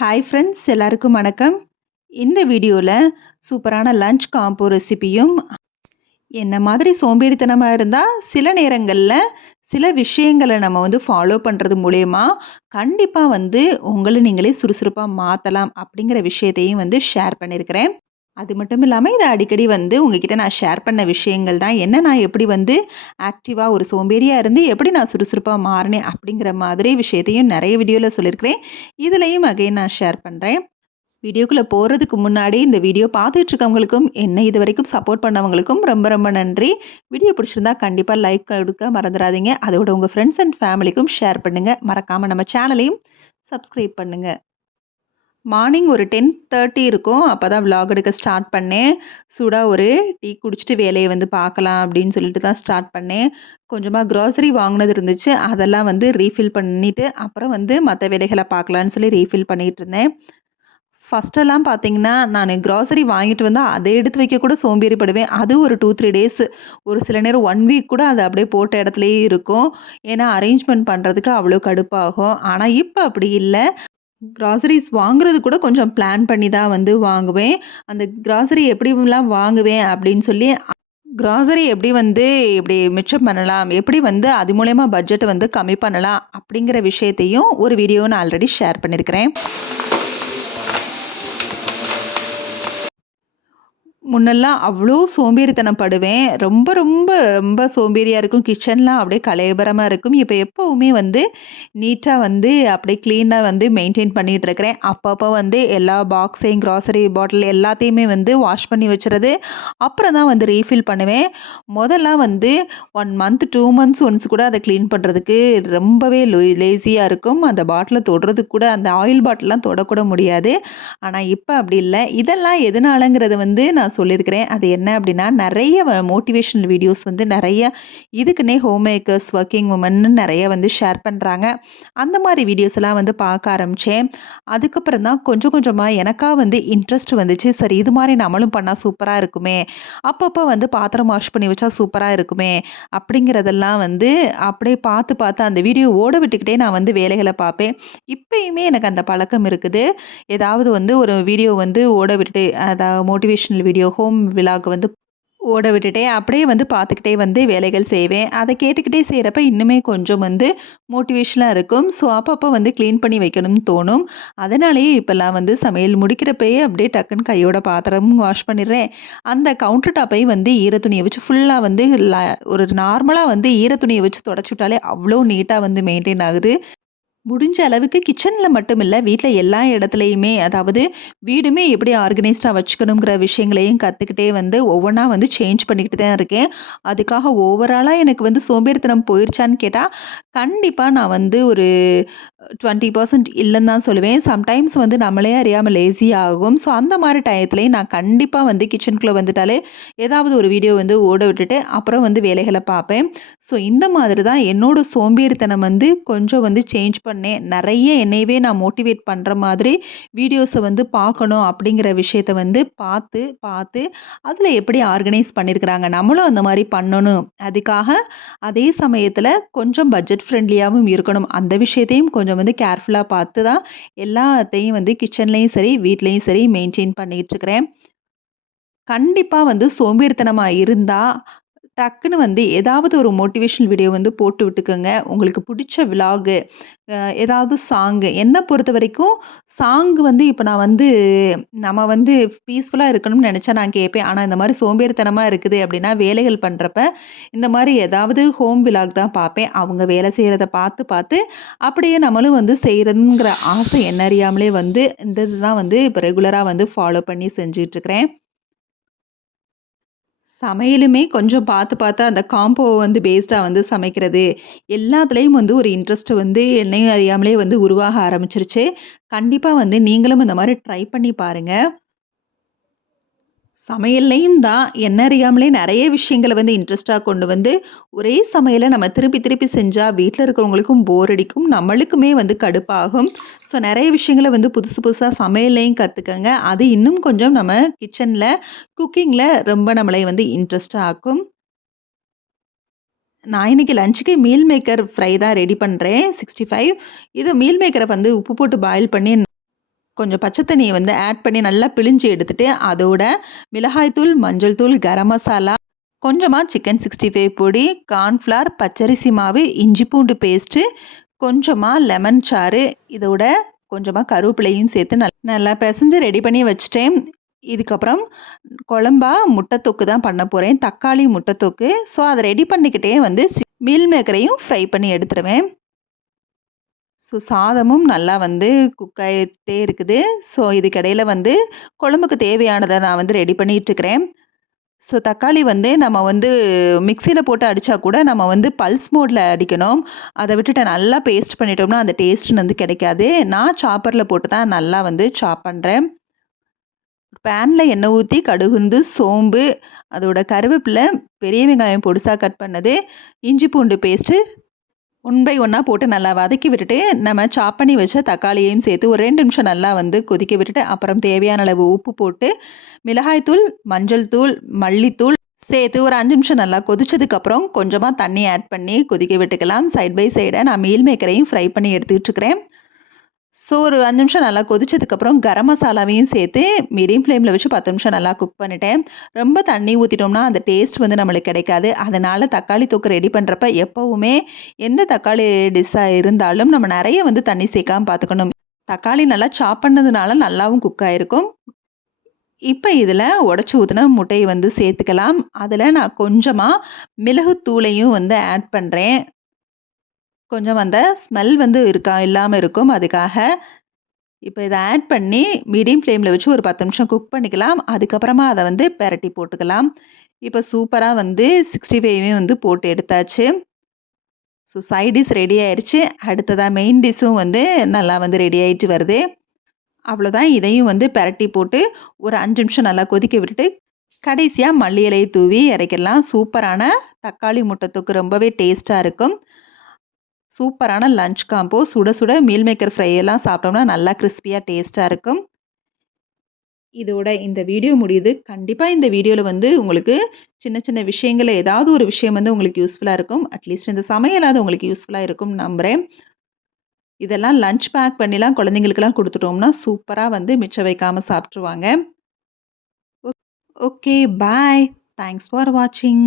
Hi friends, எல்லாருக்கும் வணக்கம். இந்த வீடியோவில் சூப்பரான லஞ்ச் காம்போ ரெசிபியும், என்ன மாதிரி சோம்பேறித்தனமாக இருந்தால் சில நேரங்களில் சில விஷயங்களை நம்ம ஃபாலோ பண்ணுறது மூலயமா கண்டிப்பாக உங்களை நீங்களே சுறுசுறுப்பாக மாற்றலாம் அப்படிங்கிற விஷயத்தையும் ஷேர் பண்ணியிருக்கிறேன். அது மட்டும் இல்லாமல் இதை அடிக்கடி உங்ககிட்ட நான் ஷேர் பண்ண விஷயங்கள் தான். என்ன நான் எப்படி ஆக்டிவாக ஒரு சோம்பேறியாக இருந்து எப்படி நான் சுறுசுறுப்பாக மாறினேன் அப்படிங்கிற மாதிரி விஷயத்தையும் நிறைய வீடியோவில் சொல்லியிருக்கிறேன். இதுலேயும் அகைன் நான் ஷேர் பண்ணுறேன். வீடியோக்குள்ளே போகிறதுக்கு முன்னாடி இந்த வீடியோ பார்த்துட்டு இருக்கவங்களுக்கும் என்ன இது வரைக்கும் சப்போர்ட் பண்ணவங்களுக்கும் ரொம்ப ரொம்ப நன்றி. வீடியோ பிடிச்சிருந்தா கண்டிப்பாக லைக் கொடுக்க மறந்துடாதீங்க. அதோட உங்கள் ஃப்ரெண்ட்ஸ் அண்ட் ஃபேமிலிக்கும் ஷேர் பண்ணுங்கள். மறக்காமல் நம்ம சேனலையும் சப்ஸ்கிரைப் பண்ணுங்கள். மார்னிங் ஒரு 10:30 இருக்கும். அப்போ தான் விலாக் எடுக்க ஸ்டார்ட் பண்ணேன். சூடாக ஒரு டீ குடிச்சிட்டு வேலையை பார்க்கலாம் அப்படின்னு சொல்லிட்டு தான் ஸ்டார்ட் பண்ணேன். கொஞ்சமாக க்ராசரி வாங்கினது இருந்துச்சு. அதெல்லாம் ரீஃபில் பண்ணிவிட்டு அப்புறம் மற்ற வேலைகளை பார்க்கலான்னு சொல்லி ரீஃபில் பண்ணிகிட்டு இருந்தேன். ஃபஸ்ட்டெல்லாம் பார்த்தீங்கன்னா, நான் க்ராசரி வாங்கிட்டு வந்தா, அதை எடுத்து வைக்க கூட சோம்பேறிப்படுவேன். அது ஒரு 2, 3 டேஸ், ஒரு சில நேரம் 1 வீக் கூட அது அப்படியே போட்ட இடத்துலயே இருக்கும். ஏன்னா, அரேஞ்ச்மெண்ட் பண்ணுறதுக்கு அவ்வளோ கடுப்பாகும். ஆனா, இப்ப அப்படி இல்ல. க்ராசரிஸ் வாங்குறது கூட கொஞ்சம் பிளான் பண்ணி தான் வாங்குவேன். அந்த க்ராசரி எப்படிலாம் வாங்குவேன் அப்படின்னு சொல்லி, க்ராசரி எப்படி இப்படி மிச்சம் பண்ணலாம், எப்படி அது மூலியமா பட்ஜெட்ட கம்மி பண்ணலாம் அப்படிங்கிற விஷயத்தையும் ஒரு வீடியோ நான் ஆல்ரெடி ஷேர் பண்ணியிருக்கிறேன். முன்னெல்லாம் அவ்வளோ சோம்பேறித்தனம் படுவேன். ரொம்ப ரொம்ப ரொம்ப சோம்பேறியா இருக்கும். கிச்சன்லாம் அப்படியே கலயபரமா இருக்கும். இப்ப எப்பவுமே நீட்டா அப்படியே கிளீனா மெயின்டெயின் பண்ணிட்டு இருக்கிறேன். அப்பப்போ எல்லா பாக்ஸையும், கிராசரி பாட்டில் எல்லாத்தையுமே வாஷ் பண்ணி வச்சுறது. அப்புறம் தான் ரீஃபில் பண்ணுவேன். மொதல்லாம் 1 மந்த், 2 மந்த்ஸ் ஒன்ஸ் கூட அதை கிளீன் பண்ணுறதுக்கு ரொம்பவே லேசியா இருக்கும். அந்த பாட்டில தொடுறதுக்கு கூட அந்த ஆயில் பாட்டில்லாம் தொடக்கூட முடியாது. ஆனா இப்ப அப்படி இல்ல. இதெல்லாம் எதனாலங்கிறத நான் சொல்லியிருக்கிறேன். அது என்ன அப்படின்னா, நிறைய மோட்டிவேஷனல் வீடியோஸ் நிறைய இதுக்குன்னே ஹோம் மேக்கர்ஸ், ஒர்க்கிங் உமன்னு நிறைய ஷேர் பண்ணுறாங்க. அந்த மாதிரி வீடியோஸ் எல்லாம் பார்க்க ஆரம்பித்தேன். அதுக்கப்புறம் தான் கொஞ்சம் கொஞ்சமாக எனக்கா இன்ட்ரெஸ்ட் வந்துச்சு. சரி, இது மாதிரி நம்மளும் பண்ணால் சூப்பராக இருக்குமே, அப்பப்போ பாத்திரம் வாஷ் பண்ணி வச்சா சூப்பராக இருக்குமே அப்படிங்கிறதெல்லாம் அப்படியே பார்த்து பார்த்து அந்த வீடியோ ஓட விட்டுக்கிட்டே நான் வேலைகளை பார்ப்பேன். இப்பயுமே எனக்கு அந்த பழக்கம் இருக்குது. ஏதாவது ஒரு வீடியோ ஓட விட்டுட்டு, அதாவது மோட்டிவேஷனல் வீடியோ, ஹோம் விலாக் ஓட விட்டுட்டே அப்படியே பார்த்துக்கிட்டே வேலைகள் செய்வேன். அதை கேட்டுக்கிட்டே செய்கிறப்ப இன்னுமே கொஞ்சம் மோட்டிவேஷனாக இருக்கும். ஸோ அப்பப்போ க்ளீன் பண்ணி வைக்கணும்னு தோணும். அதனாலேயே இப்போல்லாம் சமையல் முடிக்கிறப்பயே அப்படியே டக்குன்னு கையோட பாத்திரமும் வாஷ் பண்ணிடுறேன். அந்த கவுண்டர் டாப்பையும் ஈரத்துணியை வச்சு ஃபுல்லாக ஒரு நார்மலாக ஈரத்துணியை வச்சு தொடச்சி விட்டாலே அவ்வளோ நீட்டாக மெயின்டைன் ஆகுது. முடிஞ்ச அளவுக்கு கிச்சன்ல மட்டும் இல்ல, வீட்ல எல்லா இடத்துலயுமே, அதாவது வீடுமே எப்படி ஆர்கனைஸ்டா வச்சுக்கணுங்கிற விஷயங்களையும் கத்துக்கிட்டே ஒவ்வொன்னா சேஞ்ச் பண்ணிக்கிட்டு தான் இருக்கேன். அதுக்காக ஓவராலா எனக்கு சோம்பேறித்தனம் போயிருச்சான்னு கேட்டா, கண்டிப்பா நான் ஒரு 20% இல்லன்னு தான் சொல்லுவேன். சம்டைம்ஸ் நம்மளே அறியாம லேசி ஆகும். ஸோ அந்த மாரி டயத்துலயும் நான் கண்டிப்பா கிச்சனுக்குள்ள வந்துட்டாலே, ஏதாவது ஒரு வீடியோ ஓட விட்டுட்டு, அப்புறம் வேலைகள பார்ப்பேன். ஸோ இந்த மாதிரி தான் என்னோட சோம்பேறித்தனம் கொஞ்சம் சேஞ்ச் பண்ணேன். நெறைய என்னையவே நான் மோட்டிவேட் பண்ற மாதிரி வீடியோஸ பார்க்கணும் அப்படிங்கிற விஷயத்த பார்த்து, பார்த்து அதில எப்படி ஆர்கனைஸ் பண்ணியிருக்கிறாங்க. நம்மளும் அந்த மாரி பண்ணணும். அதுக்காக அதே சமயத்தில கொஞ்சம் பட்ஜெட் ஃப்ரெண்ட்லியாவும் இருக்கணும். அந்த விஷயத்தையும் கொஞ்சம் கேர்ஃபுல்லா பார்த்து தான் எல்லாத்தையும் கிச்சன்லயும் சரி, வீட்லயும் சரி மெயின்டெயின் பண்ணிட்டு இருக்கிறேன். கண்டிப்பா சோம்பேறித்தனமா இருந்தா, டக்குன்னு ஏதாவது ஒரு மோட்டிவேஷனல் வீடியோ போட்டு விட்டுக்கங்க. உங்களுக்கு புடிச்ச விலாகு, ஏதாவது சாங்கு என்ன பொறுத்தவரைக்கும் சாங் இப்ப நான் நம்ம பீஸ்ஃபுல்லா இருக்கணும்னு நெனச்சா நான் கேட்பேன். ஆனா இந்த மாரி சோம்பேறித்தனமா இருக்குது அப்டின்னா, வேலைகள் பண்றப்ப இந்த மாரி ஏதாவது ஹோம் விலாக் தான் பார்ப்பேன். அவங்க வேலை செய்றத பார்த்து, பார்த்து அப்படியே நம்மளும் செய்றதுங்கிற ஆசை என்ன அறியாமலே இந்த இதுதான் இப்ப ரெகுலரா ஃபாலோ பண்ணி செஞ்சுட்டுருக்கிறேன். சமையலுமே கொஞ்சம் பார்த்து பார்த்து அந்த காம்போ பேஸ்டா சமைக்கிறது. எல்லாத்துலயும் ஒரு இன்ட்ரெஸ்ட் என்னையும் அறியாமலே உருவாக ஆரம்பிச்சுருச்சு. கண்டிப்பா நீங்களும் இந்த மாரி ட்ரை பண்ணி பாருங்க. சமையல்லையும் தான் என்ன அறியாமலே நெறைய விஷயங்கள இன்ட்ரெஸ்ட்டா கொண்டு ஒரே சமையல நம்ம திருப்பி திருப்பி செஞ்சா வீட்ல இருக்கிறவங்களுக்கும் போர் அடிக்கும். நம்மளுக்குமே கடுப்பாகும். ஸோ நெறைய விஷயங்கள புதுசு புதுசா சமையல்லையும் கத்துக்கங்க. அது இன்னும் கொஞ்சம் நம்ம கிச்சன்ல, குக்கிங்ல ரொம்ப நம்மளை இன்ட்ரெஸ்ட்டா ஆக்கும். நான் இன்னைக்கு லஞ்சுக்கு மீல் மேக்கர் ஃப்ரை தான் ரெடி பண்றேன். 65 இது மீல் மேக்கர உப்பு போட்டு பாயில் பண்ணி கொஞ்சம் பச்சை தண்ணிய வந்து ஆட் பண்ணி நல்லா பிழிஞ்சு எடுத்துட்டு, அதோட மிளகாய் தூள், மஞ்சள் தூள், கரம் மசாலா, கொஞ்சமா சிக்கன் 65 பொடி, கார்ன்ஃப்ளவர், பச்சரிசி மாவு, இஞ்சி பூண்டு பேஸ்ட்டு, கொஞ்சமா லெமன் சாறு, இதோட கொஞ்சமா கருவேப்பிலையும் சேர்த்து நல்லா பெசஞ்சு ரெடி பண்ணி வச்சுட்டேன். இதுக்கப்புறம் குழம்பா முட்டை தொக்கு தான் பண்ண போறேன். தக்காளி முட்டை தொக்கு. ஸோ அத ரெடி பண்ணிக்கிட்டே வந்து மீல் மேக்கரையும் ஃப்ரை பண்ணி எடுத்துருவேன். ஸோ சாதமும் நல்லா வந்து குக் ஆயிட்டே இருக்குது. ஸோ இதுக்கிடையில வந்து குழம்புக்கு தேவையானத நான் வந்து ரெடி பண்ணிட்டுருக்கிறேன். ஸோ தக்காளி வந்து நம்ம வந்து மிக்ஸியில போட்டு அடிச்சா கூட நம்ம வந்து பல்ஸ் மோட்ல அடிக்கணும். அத விட்டுட்டு நல்லா பேஸ்ட் பண்ணிட்டோம்னா, அந்த டேஸ்ட் வந்து கிடைக்காது. நான் சாப்பர்ல போட்டு தான் நல்லா வந்து சாப் பண்றேன். பேன்ல எண்ணெய் ஊத்தி, கடுகுந்து, சோம்பு, அதோட கருவேப்பில, பெரிய வெங்காயம் பொடிசா கட் பண்ணது, இஞ்சி பூண்டு பேஸ்ட்டு ஒன் பை ஒன்னா போட்டு நல்லா வதக்கி விட்டுட்டு, நம்ம சாப் பண்ணி வச்ச தக்காளியையும் சேர்த்து ஒரு 2 நிமிஷம் நல்லா வந்து கொதிக்க விட்டுட்டு, அப்புறம் தேவையான அளவு உப்பு போட்டு, மிளகாய் தூள், மஞ்சள் தூள், மல்லித்தூள் சேர்த்து ஒரு 5 நிமிஷம் நல்லா கொதிச்சதுக்கப்புறம் கொஞ்சமா தண்ணி ஆட் பண்ணி கொதிக்க விட்டுக்கலாம். சைட் பை சைடா நான் மீல் மேக்கரையும் ஃப்ரை பண்ணி எடுத்துக்கிட்டு இருக்கிறேன். ஸோ ஒரு 5 நிமிஷம் நல்லா கொதிச்சதுக்கப்புறம் கரம் மசாலாவையும் சேர்த்து மீடியம் ஃப்ளேமில் வச்சு 10 நிமிஷம் நல்லா குக் பண்ணிட்டேன். ரொம்ப தண்ணி ஊற்றிட்டோம்னா அந்த டேஸ்ட் வந்து நம்மளுக்கு கிடைக்காது. அதனால் தக்காளி தொக்கு ரெடி பண்ணுறப்ப எப்போவுமே எந்த தக்காளி டிஷ்ஷாக இருந்தாலும் நம்ம நிறைய வந்து தண்ணி சேர்க்காம பார்த்துக்கணும். தக்காளி நல்லா சாப் பண்ணதுனால நல்லாவும் குக் ஆகிருக்கும். இப்போ இதில் உடச்சி ஊற்றின முட்டையை வந்து சேர்த்துக்கலாம். அதில் நான் கொஞ்சமாக மிளகுத்தூளையும் வந்து ஆட் பண்ணுறேன். கொஞ்சம் அந்த ஸ்மெல் வந்து இல்லாம இருக்கும் அதுக்காக. இப்ப இத ஆட் பண்ணி மீடியம் ஃப்ளேம்ல வச்சு ஒரு 10 நிமிஷம் குக் பண்ணிக்கலாம். அதுக்கப்புறமா அத வந்து பெரட்டி போட்டுக்கலாம். இப்ப சூப்பரா வந்து 65யும் வந்து போட்டு எடுத்தாச்சு. ஸோ சைட் டிஷ் ரெடி ஆயிருச்சு. அடுத்ததா மெயின் டிஷ்ஷும் வந்து நல்லா வந்து ரெடி ஆயிட்டு வருது. அவ்வளோதான் இதையும் வந்து பெரட்டி போட்டு ஒரு 5 நிமிஷம் நல்லா கொதிக்க விட்டுட்டு, கடைசியா மல்லி இலைய தூவி இறக்கிடலாம். சூப்பரான தக்காளி முட்டை தொக்கு ரொம்பவே டேஸ்ட்டா இருக்கும். சூப்பரான லஞ்ச் காம்போ சுட சுட மீல் மேக்கர் ஃப்ரை எல்லாம் சாப்பிட்டோம்னா நல்லா கிறிஸ்பியா டேஸ்ட்டா இருக்கும். இதோட இந்த வீடியோ முடியுது. கண்டிப்பா இந்த வீடியோல வந்து உங்களுக்கு சின்ன சின்ன விஷயங்கள்ல ஏதாவது ஒரு விஷயம் வந்து உங்களுக்கு யூஸ்ஃபுல்லா இருக்கும். அட்லீஸ்ட் இந்த சமையலாவது உங்களுக்கு யூஸ்ஃபுல்லா இருக்கும்னு நம்புறேன். இதெல்லாம் லஞ்ச் பேக் பண்ணிலாம் குழந்தைங்களுக்கெல்லாம் குடுத்துட்டோம்னா, சூப்பரா வந்து மிச்சம் வைக்காம சாப்ட்டுருவாங்க. Okay, bye. தேங்க்ஸ் ஃபார் வாட்சிங்.